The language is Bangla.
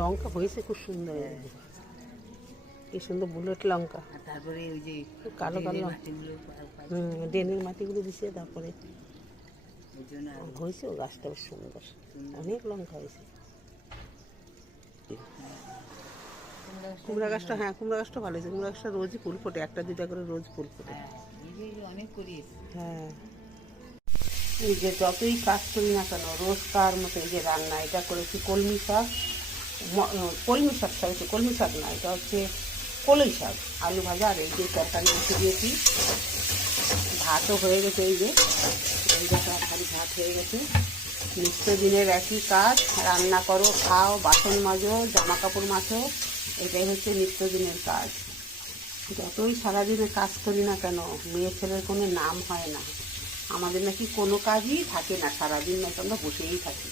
লঙ্কা হয়েছে খুব সুন্দর, কি সুন্দর বুলেট লঙ্কা। তারপরে ওই যে কালো কালো ড্রেনের মাটিগুলো দিছে, তারপরে হয়েছে। ও গাছটা বেশ সুন্দর, অনেক লঙ্কা হয়েছে। কুমড়া গাছটা, হ্যাঁ কুমড়া গাছটা ভালো হয়েছে। কুমড়া গাছটা রোজই ফুল ফোটে, একটা দুটা করে রোজ ফুল ফোটে। অনেক করিস। হ্যাঁ, এই যে যতই কাজ করি না কেন রোজকার মতো এই যে রান্না, এটা করেছি কলমি শাক, কলমি শাক হচ্ছে, কলমি শাক না, এটা হচ্ছে কলই শাক, আলু ভাজা। আর এই যে তরকারি বসে দিয়েছি, ভাতও হয়ে গেছে। এই যে ভারী ভাত হয়ে গেছে। নিত্যদিনের একই কাজ, রান্না করো, খাও, বাসন মাজো, জামা কাপড় মাজো, এটাই হচ্ছে নিত্যদিনের কাজ। যতই সারাদিনে কাজ করি না কেন মেয়ে ছেলের কোনো নাম হয় না। আমাদের নাকি কোনো কাজই থাকে না, সারাদিন নাকি আমরা বসেই থাকি।